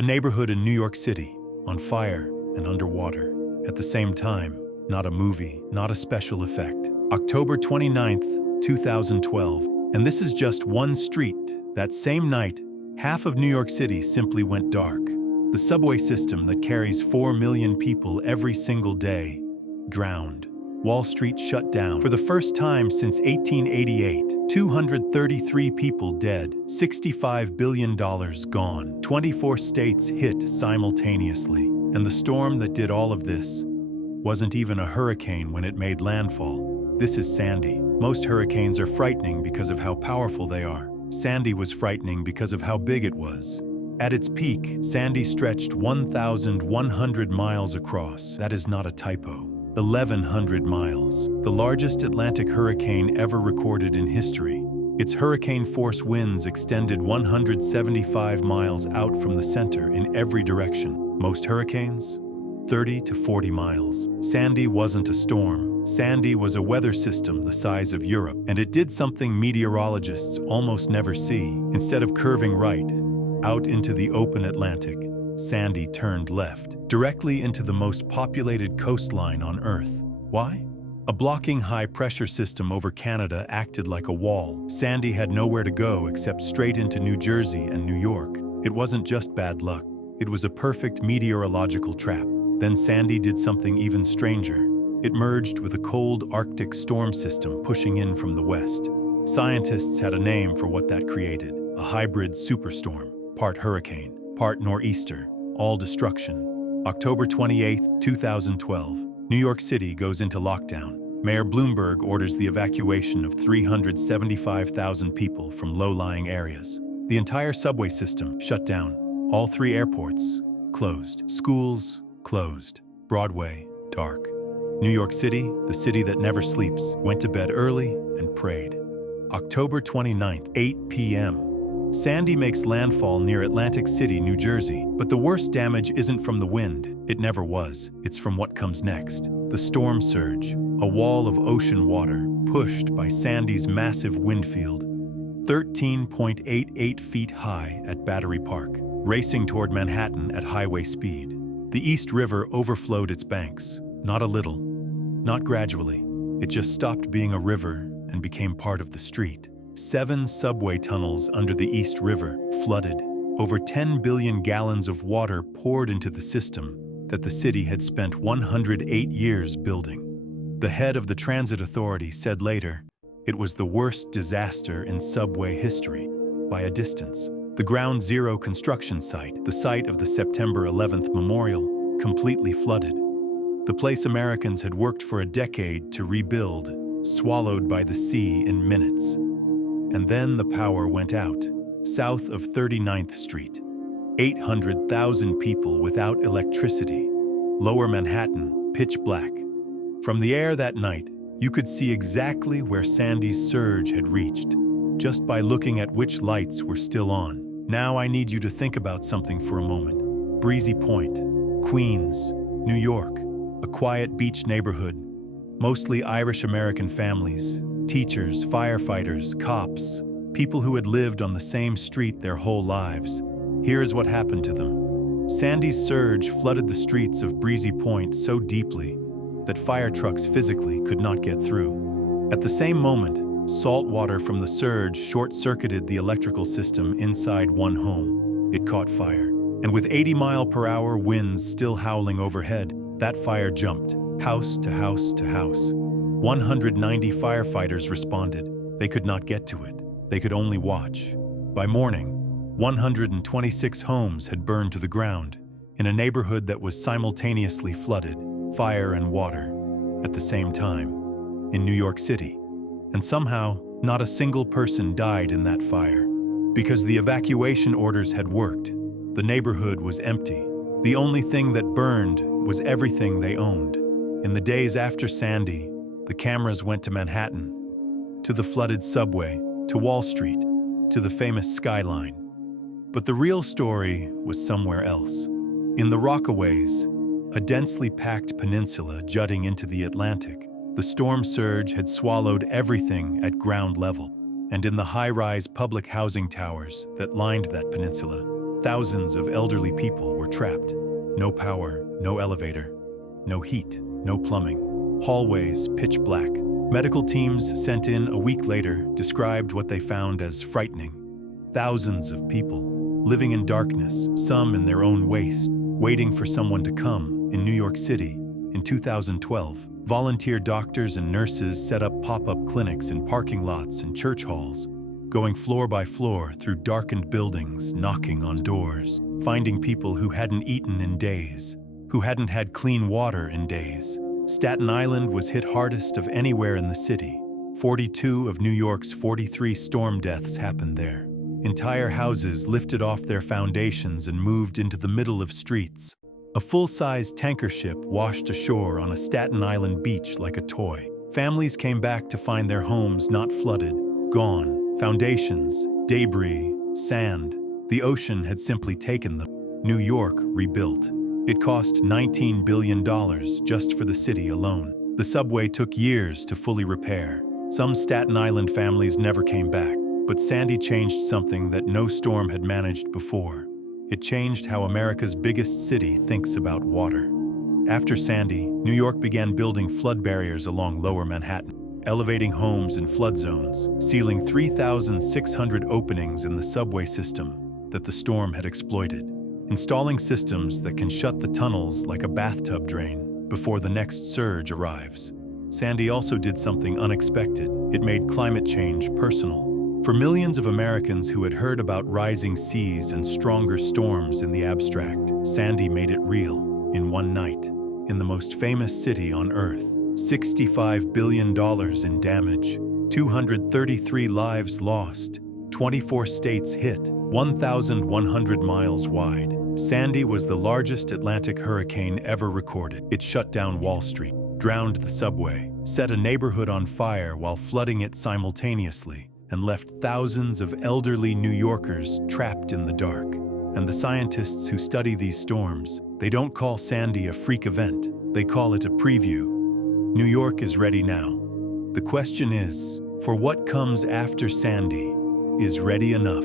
A neighborhood in New York City, on fire and underwater. At the same time, not a movie, not a special effect. October 29th, 2012. And this is just one street. That same night, half of New York City simply went dark. The subway system that carries 4 million people every single day drowned. Wall Street shut down. For the first time since 1888, 233 people dead, $65 billion gone. 24 states hit simultaneously. And the storm that did all of this wasn't even a hurricane when it made landfall. This is Sandy. Most hurricanes are frightening because of how powerful they are. Sandy was frightening because of how big it was. At its peak, Sandy stretched 1,100 miles across. That is not a typo. 1,100 miles. The largest Atlantic hurricane ever recorded in history. Its hurricane-force winds extended 175 miles out from the center in every direction. Most hurricanes? 30 to 40 miles. Sandy wasn't a storm. Sandy was a weather system the size of Europe, and it did something meteorologists almost never see. Instead of curving right, out into the open Atlantic, Sandy turned left, directly into the most populated coastline on Earth. Why? A blocking high-pressure system over Canada acted like a wall. Sandy had nowhere to go except straight into New Jersey and New York. It wasn't just bad luck. It was a perfect meteorological trap. Then Sandy did something even stranger. It merged with a cold Arctic storm system pushing in from the west. Scientists had a name for what that created: a hybrid superstorm, part hurricane, part nor'easter, all destruction. October 28, 2012. New York City goes into lockdown. Mayor Bloomberg orders the evacuation of 375,000 people from low-lying areas. The entire subway system shut down. All 3 airports closed. Schools closed. Broadway dark. New York City, the city that never sleeps, went to bed early and prayed. October 29th, 8 p.m. Sandy makes landfall near Atlantic City, New Jersey. But the worst damage isn't from the wind. It never was. It's from what comes next. The storm surge, a wall of ocean water pushed by Sandy's massive wind field, 13.88 feet high at Battery Park, racing toward Manhattan at highway speed. The East River overflowed its banks, not a little, not gradually. It just stopped being a river and became part of the street. 7 subway tunnels under the East River flooded. Over 10 billion gallons of water poured into the system that the city had spent 108 years building. The head of the Transit Authority said later, it was the worst disaster in subway history, by a distance. The Ground Zero construction site, the site of the September 11th memorial, completely flooded. The place Americans had worked for a decade to rebuild, swallowed by the sea in minutes. And then the power went out, south of 39th Street. 800,000 people without electricity. Lower Manhattan, pitch black. From the air that night, you could see exactly where Sandy's surge had reached, just by looking at which lights were still on. Now I need you to think about something for a moment. Breezy Point, Queens, New York, a quiet beach neighborhood, mostly Irish-American families, teachers, firefighters, cops, people who had lived on the same street their whole lives. Here is what happened to them. Sandy's surge flooded the streets of Breezy Point so deeply that fire trucks physically could not get through. At the same moment, salt water from the surge short-circuited the electrical system inside one home. It caught fire. And with 80-mile-per-hour winds still howling overhead, that fire jumped, house to house to house. 190 firefighters responded. They could not get to it. They could only watch. By morning, 126 homes had burned to the ground in a neighborhood that was simultaneously flooded, fire and water, at the same time, in New York City. And somehow, not a single person died in that fire. Because the evacuation orders had worked, the neighborhood was empty. The only thing that burned was everything they owned. In the days after Sandy, the cameras went to Manhattan, to the flooded subway, to Wall Street, to the famous skyline. But the real story was somewhere else. In the Rockaways, a densely packed peninsula jutting into the Atlantic, the storm surge had swallowed everything at ground level. And in the high-rise public housing towers that lined that peninsula, Thousands of elderly people were trapped. No power, no elevator, no heat, no plumbing. Hallways pitch black. Medical teams sent in a week later described what they found as frightening. Thousands of people living in darkness, some in their own waste, waiting for someone to come. In New York City, in 2012, volunteer doctors and nurses set up pop-up clinics in parking lots and church halls, going floor by floor through darkened buildings, knocking on doors, finding people who hadn't eaten in days, who hadn't had clean water in days. Staten Island was hit hardest of anywhere in the city. 42 of New York's 43 storm deaths happened there. Entire houses lifted off their foundations and moved into the middle of streets. A full-size tanker ship washed ashore on a Staten Island beach like a toy. Families came back to find their homes not flooded, gone. Foundations, debris, sand. The ocean had simply taken them. New York rebuilt. It cost $19 billion just for the city alone. The subway took years to fully repair. Some Staten Island families never came back, but Sandy changed something that no storm had managed before. It changed how America's biggest city thinks about water. After Sandy, New York began building flood barriers along Lower Manhattan, elevating homes in flood zones, sealing 3,600 openings in the subway system that the storm had exploited, installing systems that can shut the tunnels like a bathtub drain before the next surge arrives. Sandy also did something unexpected. It made climate change personal. For millions of Americans who had heard about rising seas and stronger storms in the abstract, Sandy made it real in one night. In the most famous city on Earth, $65 billion in damage, 233 lives lost, 24 states hit, 1,100 miles wide. Sandy was the largest Atlantic hurricane ever recorded. It shut down Wall Street, drowned the subway, set a neighborhood on fire while flooding it simultaneously, and left thousands of elderly New Yorkers trapped in the dark. And the scientists who study these storms, they don't call Sandy a freak event, they call it a preview. New York is ready now. The question is, for what comes after Sandy is ready enough?